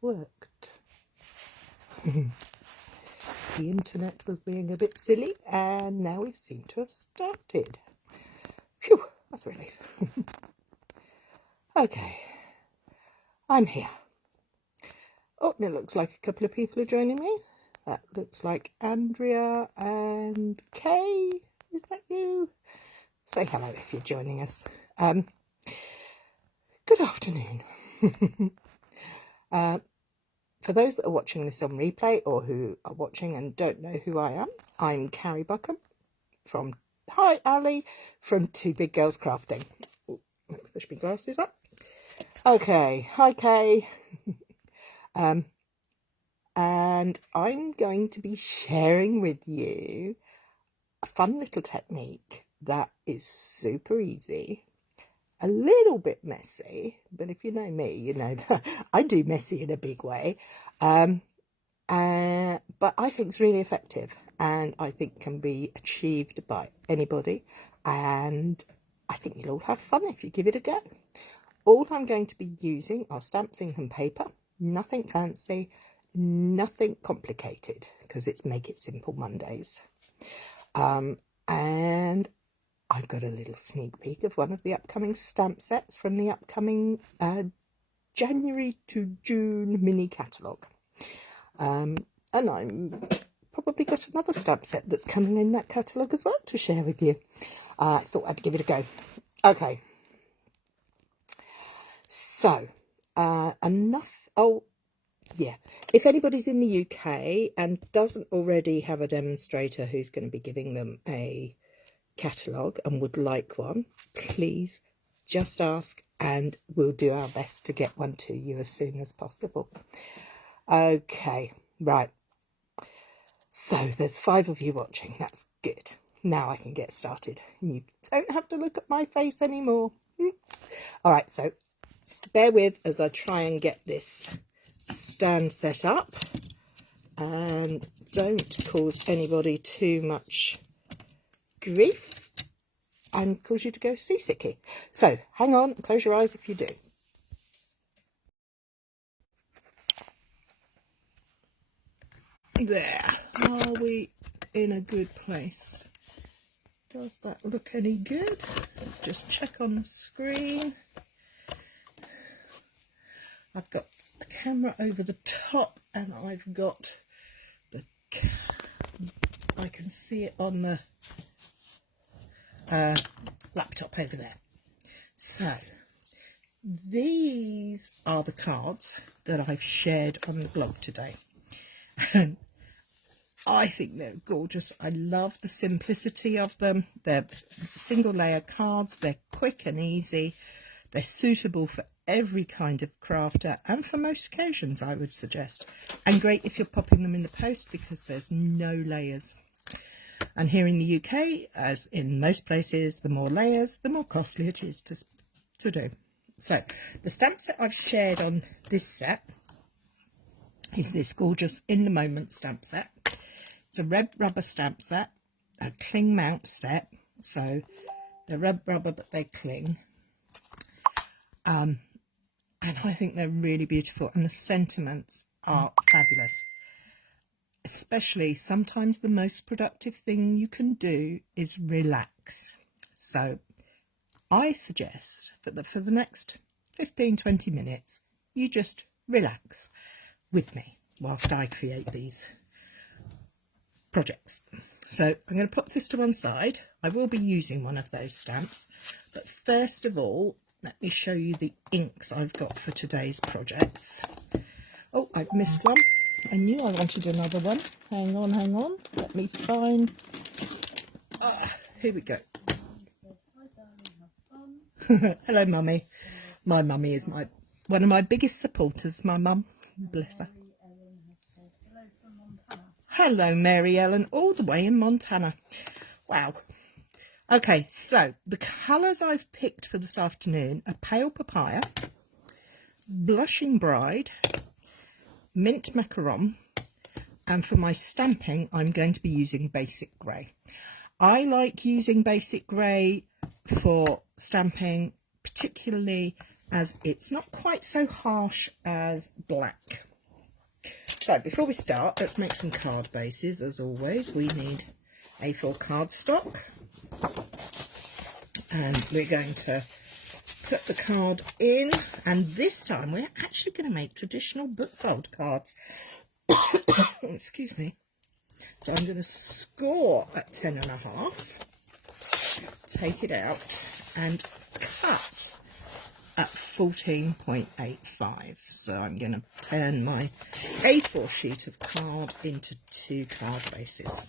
worked. The internet was being a bit silly, and now we seem to have started. Phew, that's a relief. Okay, I'm here. Oh, and it looks like a couple of people are joining me. That looks like Andrea and Kay. Is that you? Say hello if you're joining us. Good afternoon. For those that are watching this on replay or who are watching and don't know who I am, I'm Cary from Hi Ali from Two Big Girls Crafting. Ooh, let me push my glasses up. Okay, hi Kay. And I'm going to be sharing with you a fun little technique that is super easy, a little bit messy, but if you know me, you know that I do messy in a big way, but I think it's really effective and I think can be achieved by anybody, and I think you'll all have fun if you give it a go. All I'm going to be using are stamps, ink and paper, nothing fancy, nothing complicated, because it's Make It Simple Mondays. And I've got a little sneak peek of one of the upcoming stamp sets from the upcoming January to June mini catalogue. And I'm probably got another stamp set that's coming in that catalogue as well to share with you. I thought I'd give it a go. Okay. So, enough. Oh, yeah. If anybody's in the UK and doesn't already have a demonstrator who's going to be giving them a catalogue and would like one, please just ask and we'll do our best to get one to you as soon as possible. Okay, right. So there's 5 of you watching. That's good. Now I can get started. You don't have to look at my face anymore. All right, so bear with as I try and get this stand set up and don't cause anybody too much grief and cause you to go seasicky. So hang on, close your eyes if you do. There, are we in a good place? Does that look any good? Let's just check on the screen. I've got the camera over the top and I've got the, I can see it on the laptop over there. So these are the cards that I've shared on the blog today. And I think they're gorgeous. I love the simplicity of them. They're single layer cards. They're quick and easy. They're suitable for every kind of crafter and for most occasions, I would suggest. And great if you're popping them in the post because there's no layers. And here in the UK, as in most places, the more layers, the more costly it is to do. So the stamp set I've shared on this set is this gorgeous In the Moment stamp set. It's a red rubber stamp set, a cling mount set. So they're red rubber, but they cling. And I think they're really beautiful, and the sentiments are fabulous. Especially sometimes the most productive thing you can do is relax. So I suggest that for the next 15-20 minutes, you just relax with me whilst I create these projects. So I'm going to put this to one side. I will be using one of those stamps, but first of all, let me show you the inks I've got for today's projects. Oh, I've missed one. I knew I wanted another one. Hang on. Let me find... here we go. Hello, Mummy. My mummy is one of my biggest supporters, my mum. Bless her. Hello, Mary Ellen, all the way in Montana. Wow. Okay, so the colours I've picked for this afternoon are Pale Papaya, Blushing Bride, Mint Macaron, and for my stamping I'm going to be using Basic Grey. I like using Basic Grey for stamping, particularly as it's not quite so harsh as black. So before we start, let's make some card bases. As always, we need A4 cardstock, and we're going to put the card in, and this time we're actually going to make traditional book fold cards. Excuse me. So I'm going to score at 10.5, take it out and cut at 14.85. So I'm going to turn my A4 sheet of card into 2 card bases.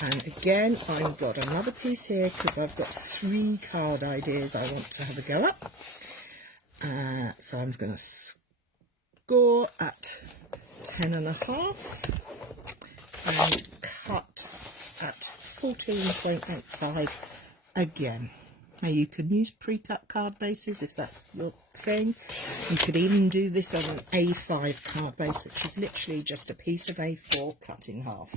And again, I've got another piece here because I've got 3 card ideas I want to have a go at. So I'm going to score at 10.5 and cut at 14.85 again. Now you can use pre-cut card bases if that's your thing. You could even do this on an A5 card base, which is literally just a piece of A4 cut in half.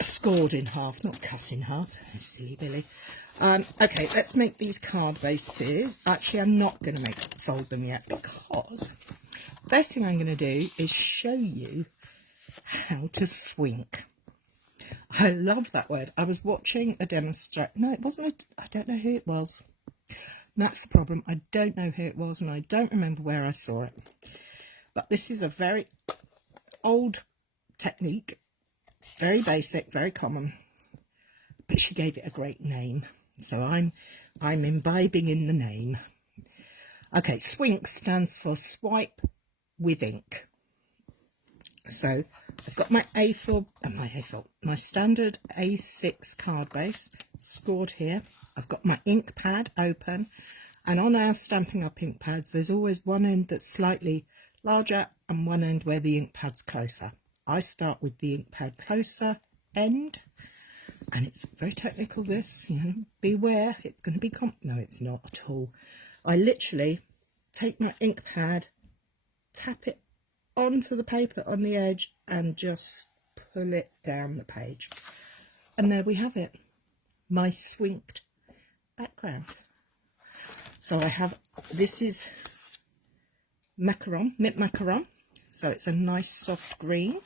Scored in half, not cut in half. Silly Billy. Okay, let's make these card bases. Actually, I'm not going to fold them yet, because the best thing I'm going to do is show you how to swink. I love that word. I was watching a demonstration. No, it wasn't. I don't know who it was. That's the problem. I don't know who it was, and I don't remember where I saw it. But this is a very old technique, very basic, very common. But she gave it a great name, so I'm imbibing in the name. Okay, swink stands for swipe with ink. So I've got my A4, my standard A6 card base scored here. I've got my ink pad open, and on our Stampin' Up! Ink pads, there's always one end that's slightly larger and one end where the ink pad's closer. I start with the ink pad closer end, and it's very technical, this, you know, beware, it's going to be no, it's not at all. I literally take my ink pad, tap it onto the paper on the edge and just pull it down the page, and there we have it, my swinked background. So I have, this is macaron, mint macaron, so it's a nice soft green.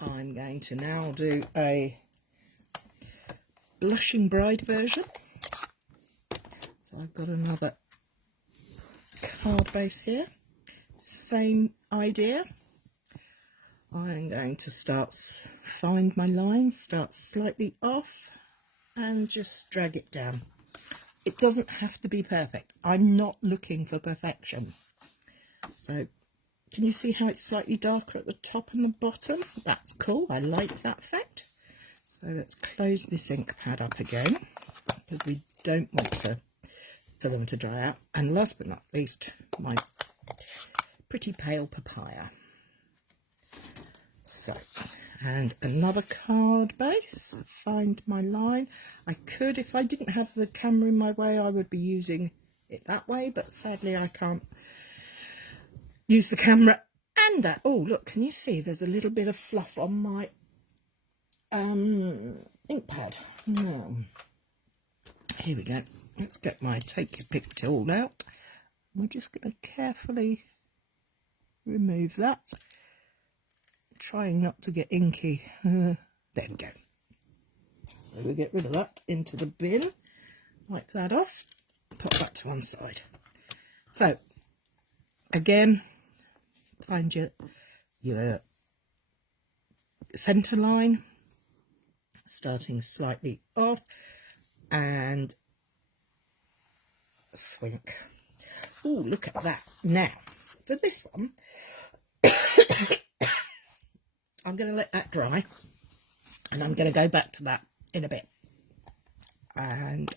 I'm going to now do a blushing bride version. So I've got another card base here, same idea. I'm going to find my lines, start slightly off and just drag it down. It doesn't have to be perfect. I'm not looking for perfection. So can you see how it's slightly darker at the top and the bottom? That's cool. I like that effect. So let's close this ink pad up again, because we don't want for them to dry out. And last but not least, my pretty pale papaya. So, and another card base, find my line. I could, if I didn't have the camera in my way, I would be using it that way, but sadly I can't use the camera and that. Oh, look, can you see there's a little bit of fluff on my ink pad? No. Here we go. Let's get my take your pick tool out. We're just going to carefully remove that, trying not to get inky. There we go. So we'll get rid of that into the bin, wipe that off, pop that to one side. So again, find your centre line, starting slightly off, and swink. Oh, look at that. Now for this one, I'm going to let that dry, and I'm going to go back to that in a bit. And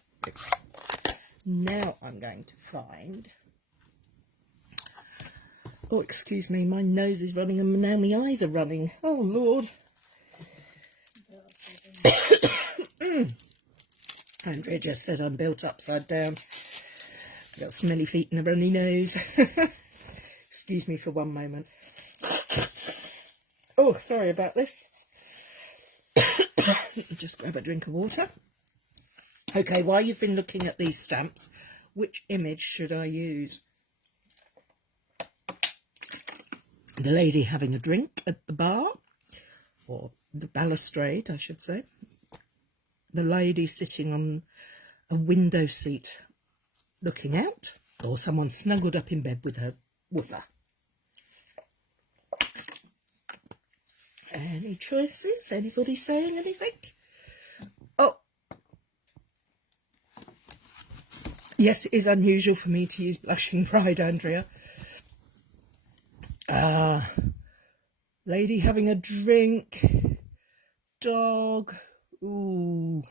now I'm going to find, oh, excuse me, my nose is running and now my eyes are running. Oh, Lord. Andrea just said I'm built upside down. I've got smelly feet and a runny nose. Excuse me for one moment. Oh, sorry about this. Just grab a drink of water. Okay, while you've been looking at these stamps, which image should I use? the lady having a drink at the bar, or the balustrade, I should say. The lady sitting on a window seat looking out, or someone snuggled up in bed with her woofer. Any choices? Anybody saying anything? Oh, yes, it is unusual for me to use Blushing Bride, Andrea. Lady having a drink, dog, ooh,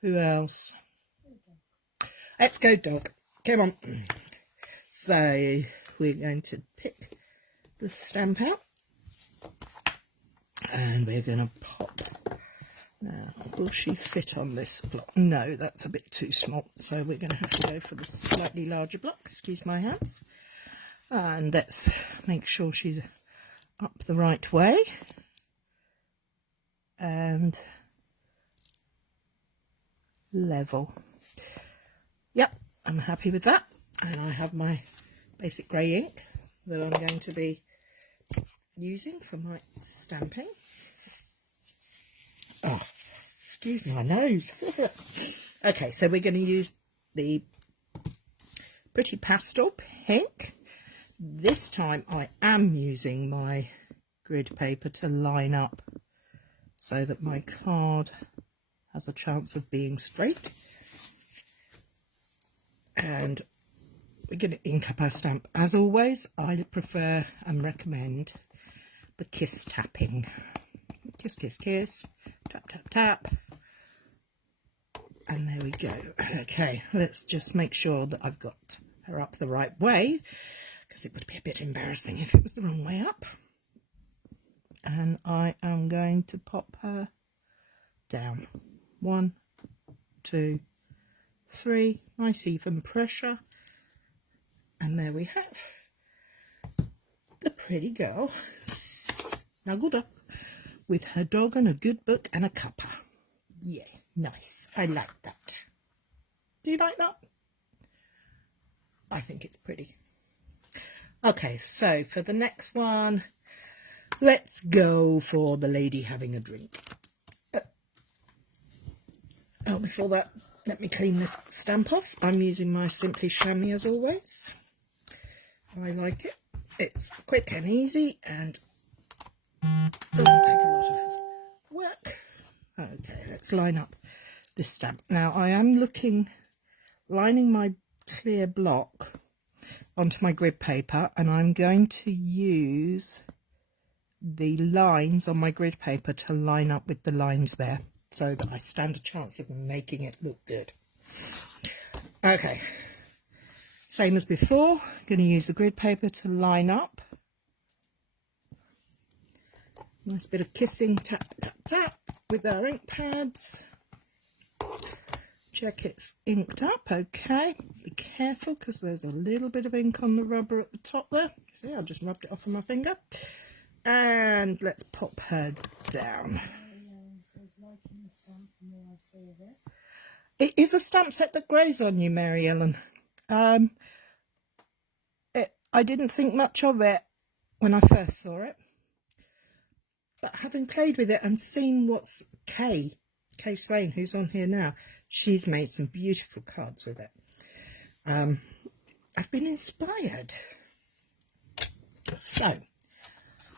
who else? Let's go dog, come on. So we're going to pick the stamp out and we're going to pop. Now, will she fit on this block? No, that's a bit too small, so we're going to have to go for the slightly larger block, excuse my hands. And let's make sure she's up the right way. And level. Yep, I'm happy with that. And I have my basic grey ink that I'm going to be using for my stamping. Oh, excuse my nose. Okay, so we're going to use the Pretty Pastel Pink. This time I am using my grid paper to line up so that my card has a chance of being straight. And we're going to ink up our stamp. As always, I prefer and recommend the kiss tapping. Kiss, kiss, kiss. Tap, tap, tap. And there we go. Okay, let's just make sure that I've got her up the right way, because it would be a bit embarrassing if it was the wrong way up. And I am going to pop her down. 1, 2, 3. Nice even pressure. And there we have the pretty girl snuggled up with her dog and a good book and a cuppa. Yeah, nice. I like that. Do you like that? I think it's pretty. Okay, so for the next one, let's go for the lady having a drink. Oh, before that, let me clean this stamp off. I'm using my Simply Chamois as always. I like it. It's quick and easy and doesn't take a lot of work. Okay, let's line up this stamp. Now I am lining my clear block onto my grid paper, and I'm going to use the lines on my grid paper to line up with the lines there, so that I stand a chance of making it look good. Okay, same as before, I'm going to use the grid paper to line up. Nice bit of kissing, tap, tap, tap with our ink pads. Check it's inked up, okay. Be careful because there's a little bit of ink on the rubber at the top there. See, I just rubbed it off with my finger. And let's pop her down. It is a stamp set that grows on you, Mary Ellen. I didn't think much of it when I first saw it. But having played with it and seen what's Kay Swain, who's on here now, she's made some beautiful cards with it. I've been inspired. So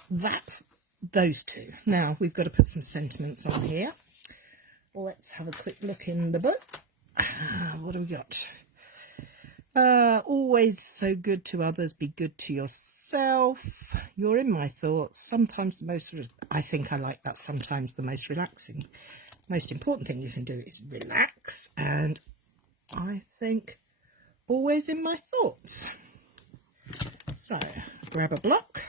that's those two. Now we've got to put some sentiments on here. Let's have a quick look in the book. What do we got? Always so good to others, be good to yourself. You're in my thoughts. Sometimes the most, I think I like that, sometimes the most relaxing, most important thing you can do is relax. And I think always in my thoughts. So grab a block.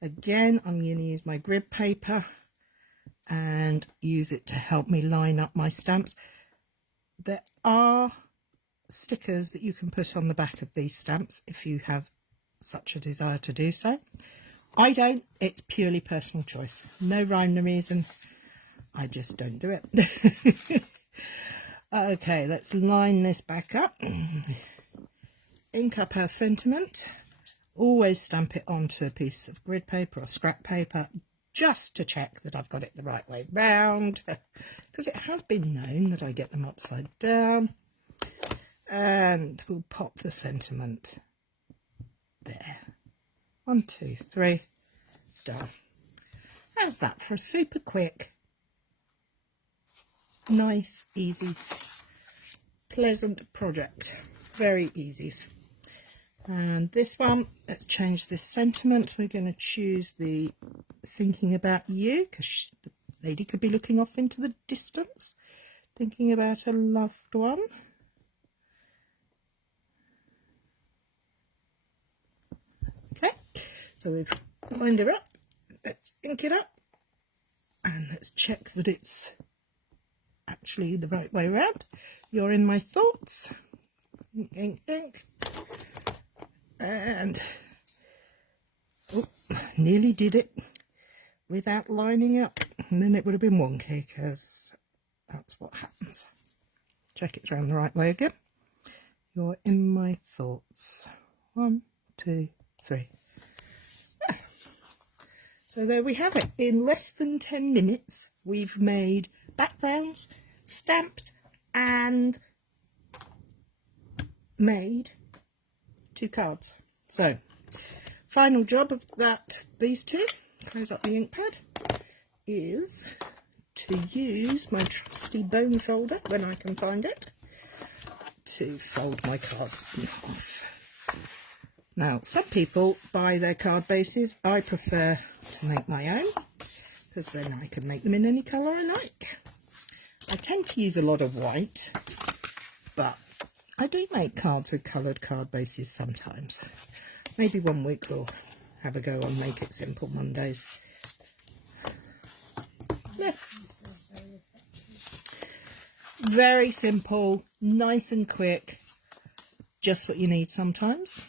Again, I'm going to use my grid paper and use it to help me line up my stamps. There are stickers that you can put on the back of these stamps if you have such a desire to do so. I don't. It's purely personal choice. No rhyme or reason. I just don't do it. Okay, let's line this back up. Ink up our sentiment. always stamp it onto a piece of grid paper or scrap paper just to check that I've got it the right way round, because it has been known that I get them upside down. And we'll pop the sentiment there. 1, 2, 3, done. How's that for a super quick, nice, easy, pleasant project? Very easy. And this one, let's change this sentiment. We're going to choose the thinking about you, because the lady could be looking off into the distance, thinking about a loved one. Okay, so we've lined her up. Let's ink it up and let's check that it's actually the right way around. You're in my thoughts. Ink, ink, ink. And oh, nearly did it without lining up, and then it would have been wonky, because that's what happens. Check it's around the right way again. You're in my thoughts. 1, 2, 3. So there we have it. In less than 10 minutes, we've made backgrounds, stamped, and made 2 cards. So final job of these two, close up the ink pad, is to use my trusty bone folder when I can find it to fold my cards in half. Now, some people buy their card bases. I prefer to make my own, because then I can make them in any colour I like. I tend to use a lot of white, but I do make cards with coloured card bases sometimes. Maybe one week we'll have a go on Make It Simple Mondays. Yeah. Very simple, nice and quick, just what you need sometimes.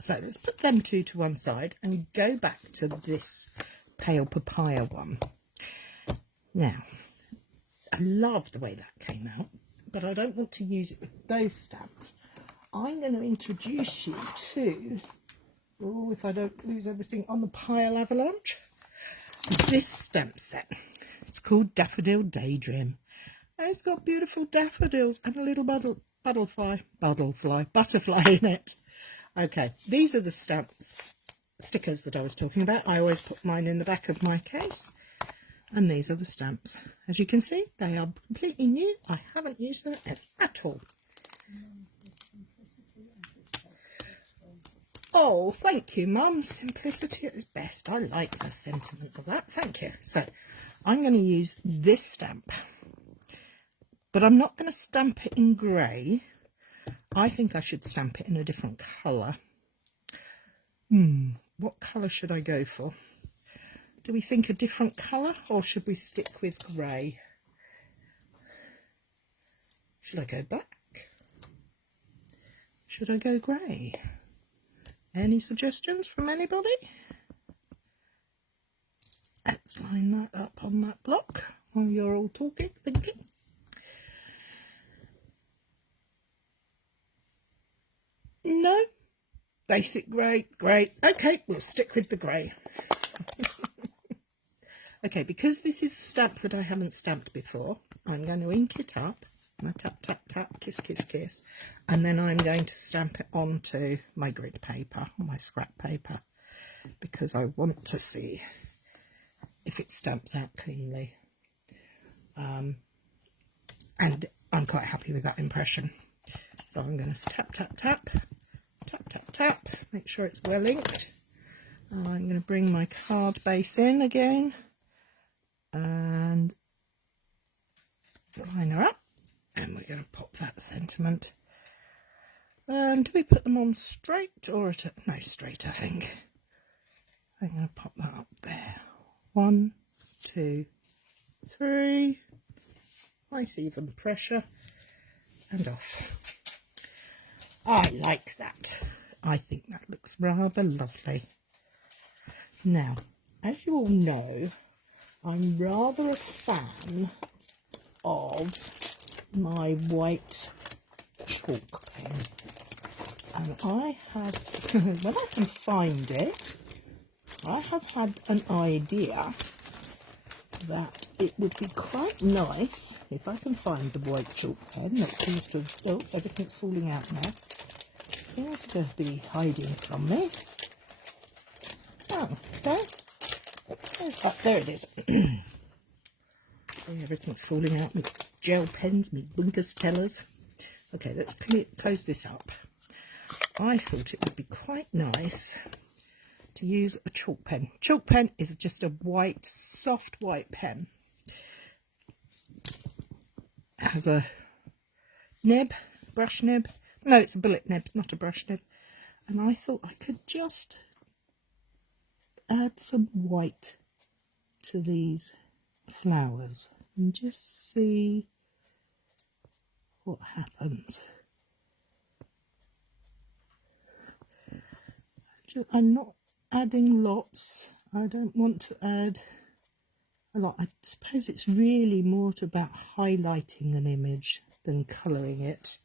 So let's put them two to one side and go back to this pale papaya one. Now, I love the way that came out, but I don't want to use it with those stamps. I'm going to introduce you to, oh, if I don't lose everything on the pile avalanche, this stamp set. It's called Daffodil Daydream. And it's got beautiful daffodils and a little butterfly in it. Okay, these are the stickers that I was talking about. I always put mine in the back of my case. And these are the stamps. As you can see, they are completely new. I haven't used them at all. Oh, thank you, Mum. Simplicity is best. I like the sentiment of that. Thank you. So I'm going to use this stamp. But I'm not going to stamp it in grey. I think I should stamp it in a different colour. What colour should I go for? Do we think a different colour, or should we stick with grey? Should I go black? Should I go grey? Any suggestions from anybody? Let's line that up on that block while you're all talking, thinking. No? Basic grey, great. Okay, we'll stick with the grey. Okay, because this is a stamp that I haven't stamped before, I'm going to ink it up. Tap, tap, tap, kiss, kiss, kiss. And then I'm going to stamp it onto my grid paper, my scrap paper, because I want to see if it stamps out cleanly. And I'm quite happy with that impression. So I'm going to tap, tap, tap, tap, tap, tap, make sure it's well inked. And I'm going to bring my card base in again and line her up. And we're going to pop that sentiment. Do we put them on straight or at a... No, straight, I think. I'm going to pop that up there. 1, 2, 3. Nice even pressure. And off. I like that. I think that looks rather lovely. Now, as you all know, I'm rather a fan of my white chalk pen. And I have, when I can find it, I have had an idea that it would be quite nice if I can find the white chalk pen that seems to have, oh, everything's falling out now. Seems to be hiding from me. Oh, okay. Oh, there it is. Everything's falling out. My gel pens, my Bunkerstellas. Okay, let's close this up. I thought it would be quite nice to use a chalk pen. Chalk pen is just a white, soft white pen. It has a nib, brush nib. No, it's a bullet nib, not a brush nib. And I thought I could just add some white to these flowers and just see what happens. I'm not adding lots. I don't want to add a lot. I suppose it's really more about highlighting an image than colouring it.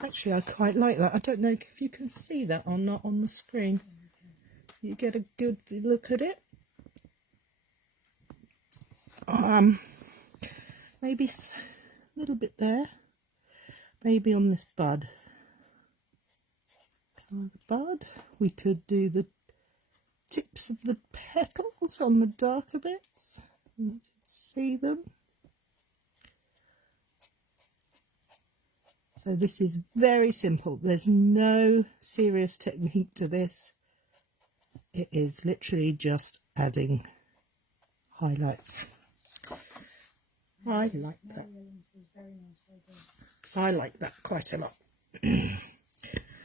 Actually, I quite like that. I don't know if you can see that or not on the screen. You get a good look at it. Maybe a little bit there. Maybe on this bud. The bud. We could do the tips of the petals on the darker bits. You can see them. So this is very simple. There's no serious technique to this. It is literally just adding highlights. I like that. I like that quite a lot.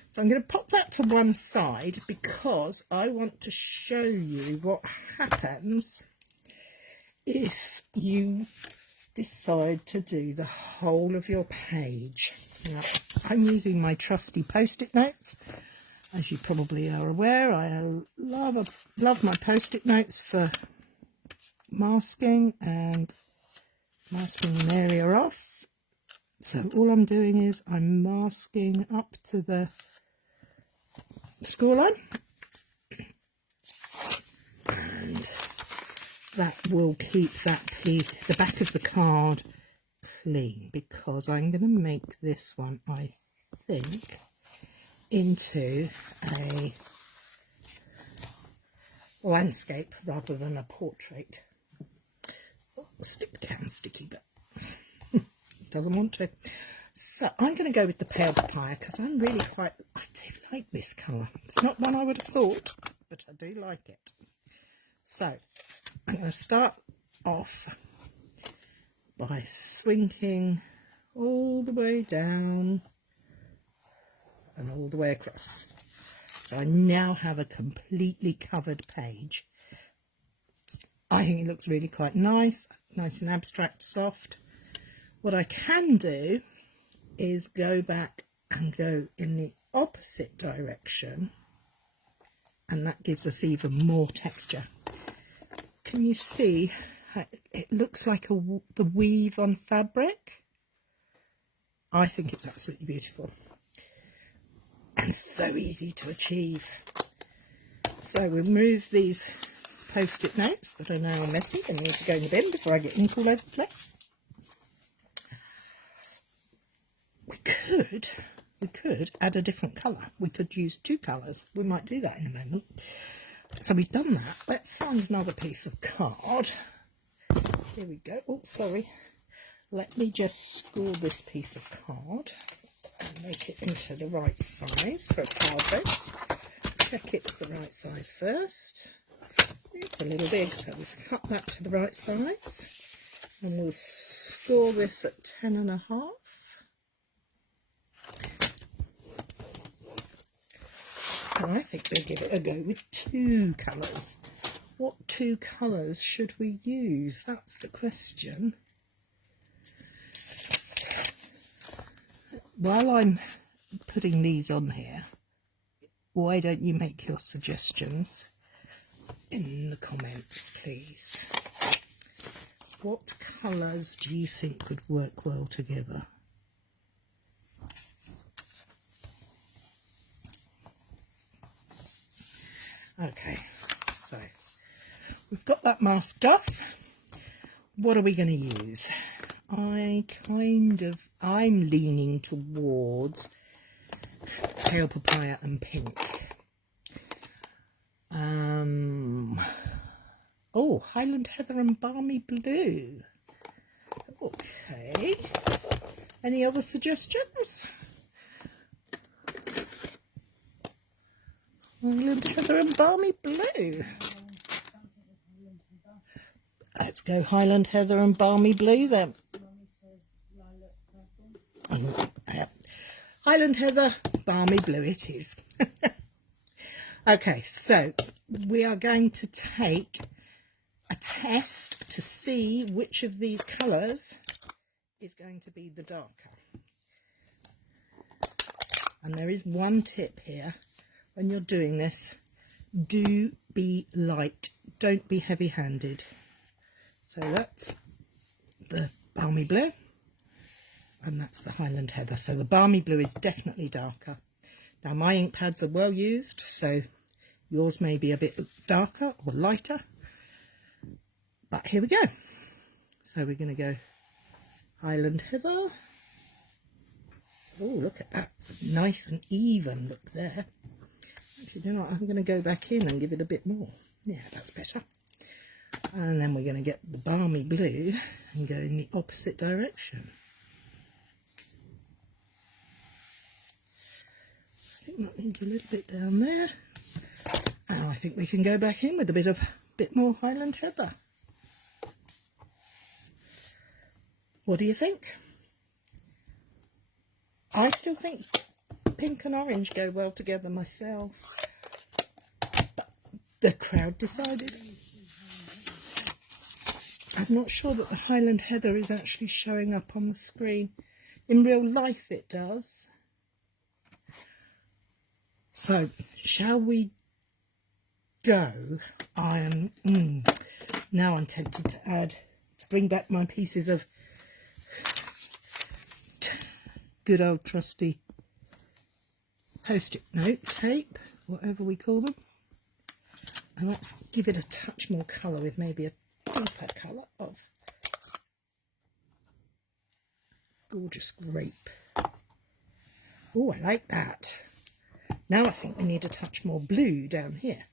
So I'm going to pop that to one side because I want to show you what happens if you decide to do the whole of your page. Now, I'm using my trusty post-it notes. As you probably are aware, I love my post-it notes for masking and masking an area off. So all I'm doing is I'm masking up to the scoreline, and that will keep that piece, the back of the card, clean, because I'm going to make this one, I think, into a landscape rather than a portrait. Oh, stick down, sticky, but doesn't want to. So I'm going to go with the pale papaya because I do like this colour. It's not one I would have thought, but I do like it. So I'm going to start off by swinking all the way down and all the way across. So I now have a completely covered page. I think it looks really quite nice and abstract, soft. What I can do is go back and go in the opposite direction, and that gives us even more texture. Can you see how it looks like the weave on fabric? I think it's absolutely beautiful and so easy to achieve. So we'll move these post-it notes that are now messy and need to go in the bin before I get ink all over the place. We could add a different colour. We could use two colours. We might do that in a moment. So we've done that. Let's find another piece of card. Here we go. Oh, sorry. Let me just score this piece of card and make it into the right size for a card base. Check it's the right size first. It's a little big, so let's cut that to the right size. And we'll score this at 10.5. And I think we'll give it a go with two colours. What two colours should we use? That's the question. While I'm putting these on here, why don't you make your suggestions in the comments, please? What colours do you think would work well together? Okay, so we've got that masked off. What are we going to use? I'm leaning towards pale papaya and pink. Oh, Highland Heather and Balmy Blue. Okay. Any other suggestions? Highland Heather and Balmy Blue. Let's go Highland Heather and Balmy Blue then. Highland Heather, Balmy Blue it is. Okay, so we are going to take a test to see which of these colours is going to be the darker. And there is one tip here. When you're doing this, do be light. Don't be heavy-handed. So that's the Balmy Blue. And that's the Highland Heather. So the Balmy Blue is definitely darker. Now my ink pads are well used, so yours may be a bit darker or lighter. But here we go. So we're going to go Highland Heather. Oh, look at that. It's a nice and even look there. Actually, you know what? I'm going to go back in and give it a bit more. Yeah, that's better. And then we're going to get the Balmy Blue and go in the opposite direction. I think that needs a little bit down there. And I think we can go back in with a bit more Highland Heather. What do you think? I still think pink and orange go well together myself. But the crowd decided. I'm not sure that the Highland Heather is actually showing up on the screen. In real life it does. So, shall we go? Now I'm tempted to bring back my pieces of good old trusty post-it note tape, whatever we call them. And let's give it a touch more colour with maybe a deeper colour of gorgeous grape. Oh, I like that. Now I think we need a touch more blue down here.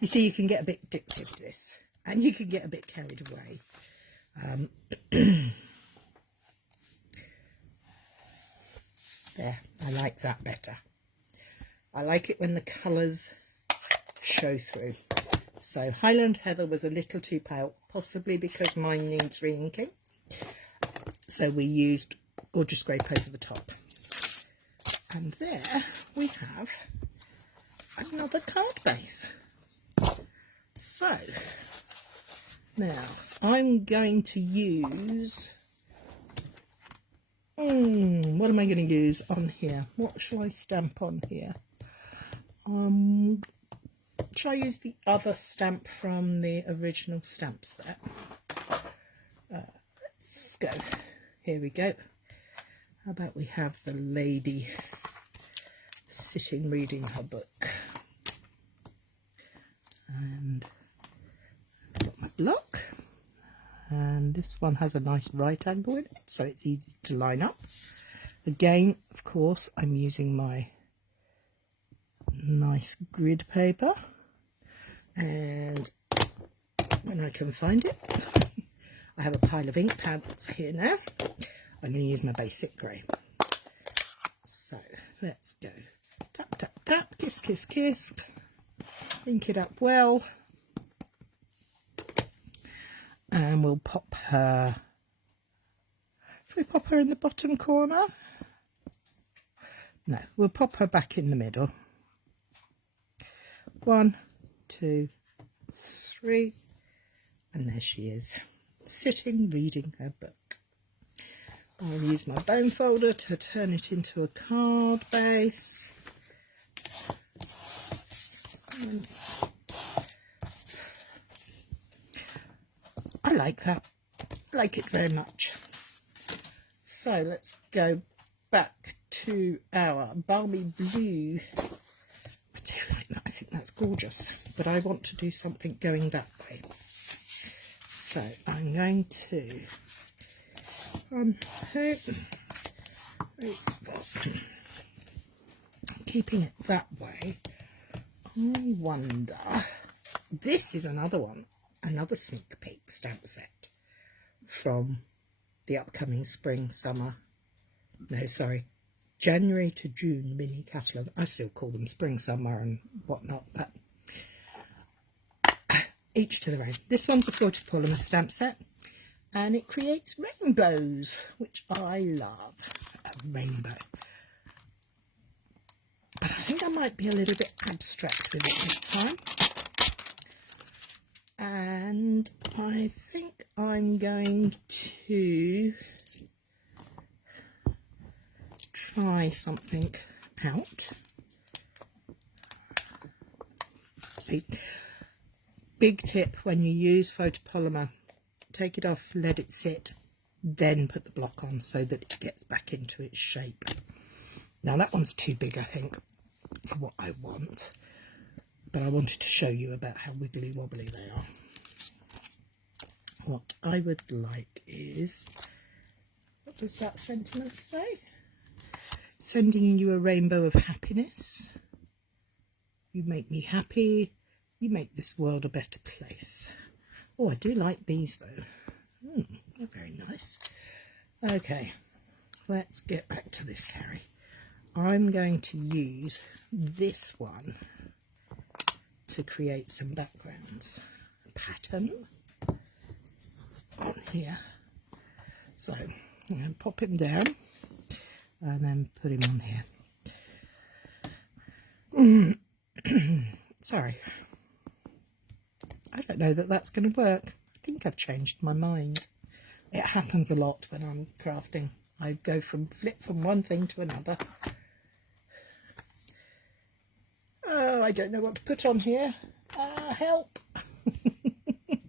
You see, you can get a bit addicted to this, and you can get a bit carried away. There, I like that better. I like it when the colours show through. So Highland Heather was a little too pale, possibly because mine needs re-inking. So we used Gorgeous Grape over the top. And there we have another card base. So now I'm going to use, what am I going to use on here? What shall I stamp on here? Shall I use the other stamp from the original stamp set? Let's go. Here we go. How about we have the lady sitting reading her book? And I've got my block. And this one has a nice right angle in it, so it's easy to line up. Again, of course, I'm using my nice grid paper. And when I can find it, I have a pile of ink pads here now. I'm going to use my basic grey. So let's go. Tap, tap, tap, kiss, kiss, kiss. Ink it up well. And we'll pop her. Should we pop her in the bottom corner? No, we'll pop her back in the middle. 1, 2, 3. And there she is, sitting reading her book. I'll use my bone folder to turn it into a card base. I like that. I like it very much. So let's go back to our Balmy Blue. I do like that. I think that's gorgeous, but I want to do something going that way. So I'm going to keeping it that way. I wonder, this is another one, another sneak peek stamp set from the upcoming spring, summer, no, sorry, January to June mini catalogue. I still call them spring, summer and whatnot, but each to their own. This one's a photopolymer stamp set, and it creates rainbows, which I love, a rainbow. But I think I might be a little bit abstract with it this time. And I think I'm going to try something out. See, big tip when you use photopolymer, take it off, let it sit, then put the block on so that it gets back into its shape. Now that one's too big, I think, for what I want, but I wanted to show you about how wiggly wobbly they are. What I would like is, what does that sentiment say? Sending you a rainbow of happiness. You make me happy. You make this world a better place. Oh, I do like these though. They're very nice. Okay, let's get back to this, Cary. I'm going to use this one to create some backgrounds pattern on here. So I'm going to pop him down and then put him on here. Sorry, I don't know that that's going to work. I think I've changed my mind. It happens a lot when I'm crafting. I go flip from one thing to another. Oh, I don't know what to put on here. Help!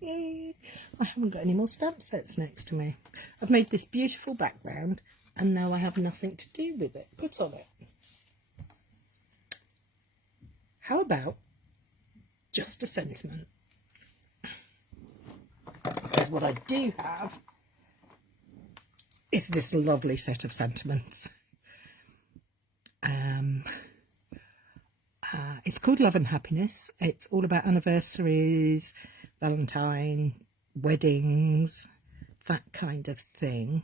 I haven't got any more stamp sets next to me. I've made this beautiful background and now I have nothing to do with it. Put on it. How about just a sentiment? Because what I do have is this lovely set of sentiments. It's called Love and Happiness. It's all about anniversaries, Valentine, weddings, that kind of thing.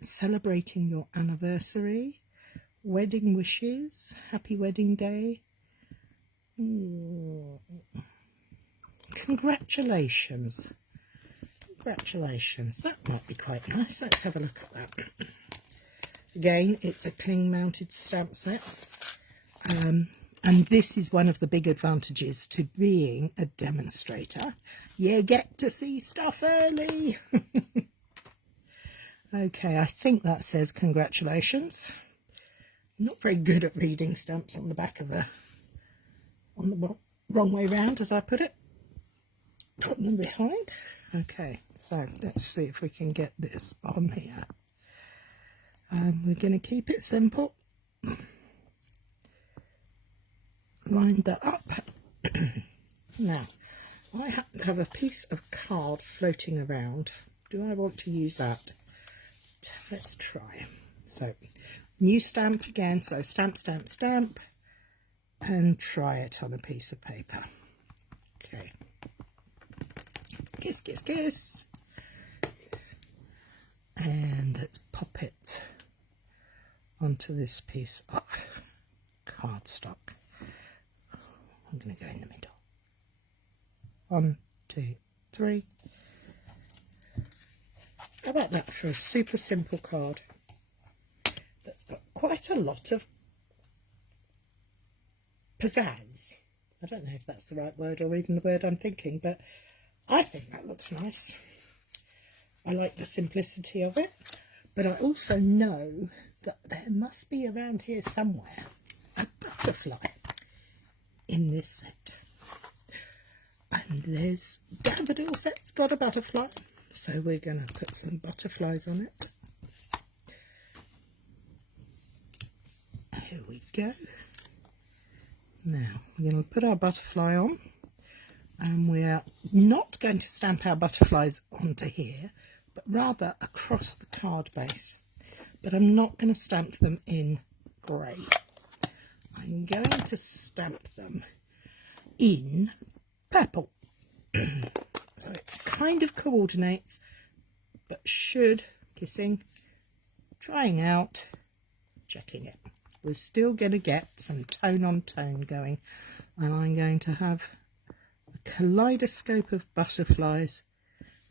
Celebrating your anniversary, wedding wishes, happy wedding day. Congratulations. Congratulations. That might be quite nice. Let's have a look at that. Again, it's a cling mounted stamp set. And this is one of the big advantages to being a demonstrator. You get to see stuff early. Okay, I think that says congratulations. I'm not very good at reading stamps on the back of on the wrong way round, as I put it. Put them behind. Okay, so let's see if we can get this on here. We're going to keep it simple. Line that up. Now, I happen to have a piece of card floating around. Do I want to use that? Let's try. So, new stamp again. So, stamp, stamp, stamp. And try it on a piece of paper. Okay. Kiss, kiss, kiss. And let's pop it onto this piece of cardstock. I'm going to go in the middle. 1, 2, 3. How about that for a super simple card that's got quite a lot of pizzazz? I don't know if that's the right word or even the word I'm thinking, but I think that looks nice. I like the simplicity of it, but I also know that there must be around here somewhere a butterfly in this set. And there's Daffodil set's got a butterfly, so we're going to put some butterflies on it. go. Now we're going to put our butterfly on, and we're not going to stamp our butterflies onto here, but rather across the card base. But I'm not going to stamp them in grey. I'm going to stamp them in purple. So it kind of coordinates, but should, kissing, trying out, checking it. We're still going to get some tone on tone going, and I'm going to have a kaleidoscope of butterflies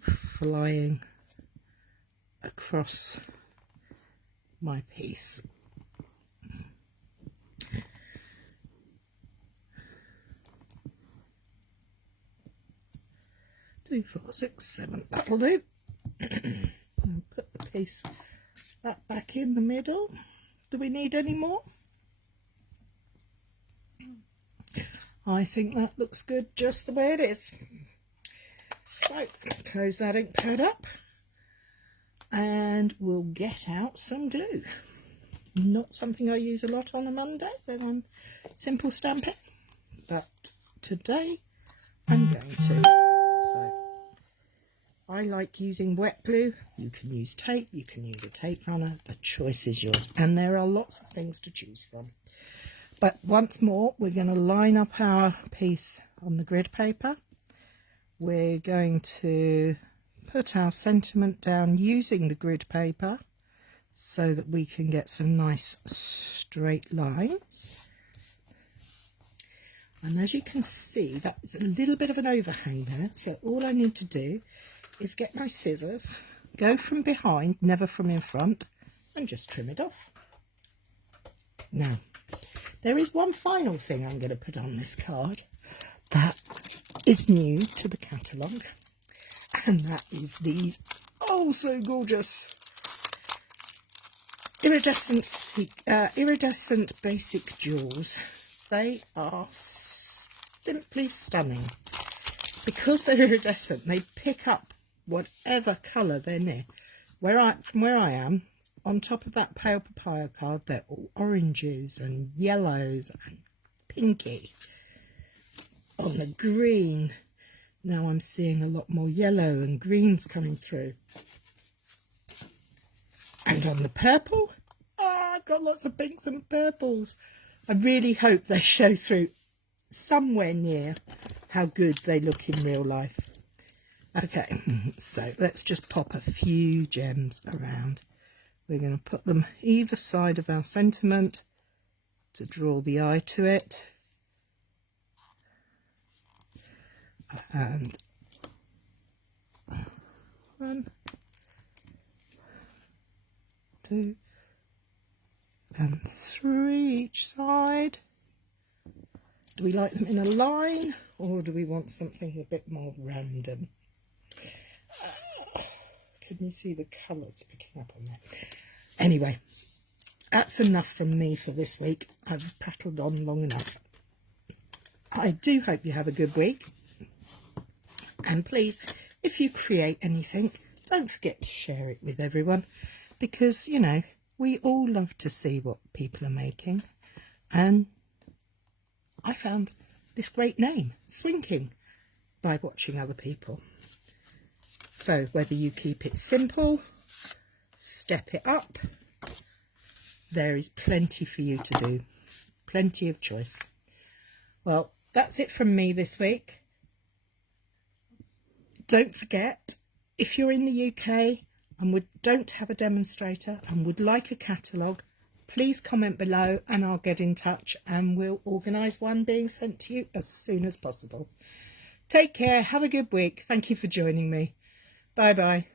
flying across my piece. 2, 4, 6, 7, that'll do. I'll put the piece back in the middle. Do we need any more? I think that looks good just the way it is. So, close that ink pad up and we'll get out some glue. Not something I use a lot on a Monday when I'm simple stamping, but today I'm going to. So I like using wet glue. You can use tape, you can use a tape runner, the choice is yours, and there are lots of things to choose from. But once more, we're going to line up our piece on the grid paper. We're going to put our sentiment down using the grid paper so that we can get some nice straight lines. And as you can see, that's a little bit of an overhang there, so all I need to do is get my scissors, go from behind, never from in front, and just trim it off. Now, there is one final thing I'm going to put on this card that is new to the catalogue, and that is these oh so gorgeous iridescent basic jewels. They are simply stunning. Because they're iridescent, they pick up whatever colour they're near. From where I am, on top of that pale papaya card, they're all oranges and yellows and pinky. On the green, now I'm seeing a lot more yellow and greens coming through. And on the purple, I've got lots of pinks and purples. I really hope they show through somewhere near how good they look in real life. Okay, so let's just pop a few gems around. We're going to put them either side of our sentiment to draw the eye to it. And 1, 2, and 3 each side. Do we like them in a line, or do we want something a bit more random? Can you see the colours picking up on there? Anyway, that's enough from me for this week. I've prattled on long enough. I do hope you have a good week. And please, if you create anything, don't forget to share it with everyone. Because, you know, we all love to see what people are making. And I found this great name, Swinking, by watching other people. So whether you keep it simple, step it up, there is plenty for you to do. Plenty of choice. Well, that's it from me this week. Don't forget, if you're in the UK and don't have a demonstrator and would like a catalogue, please comment below and I'll get in touch and we'll organise one being sent to you as soon as possible. Take care, have a good week. Thank you for joining me. Bye bye.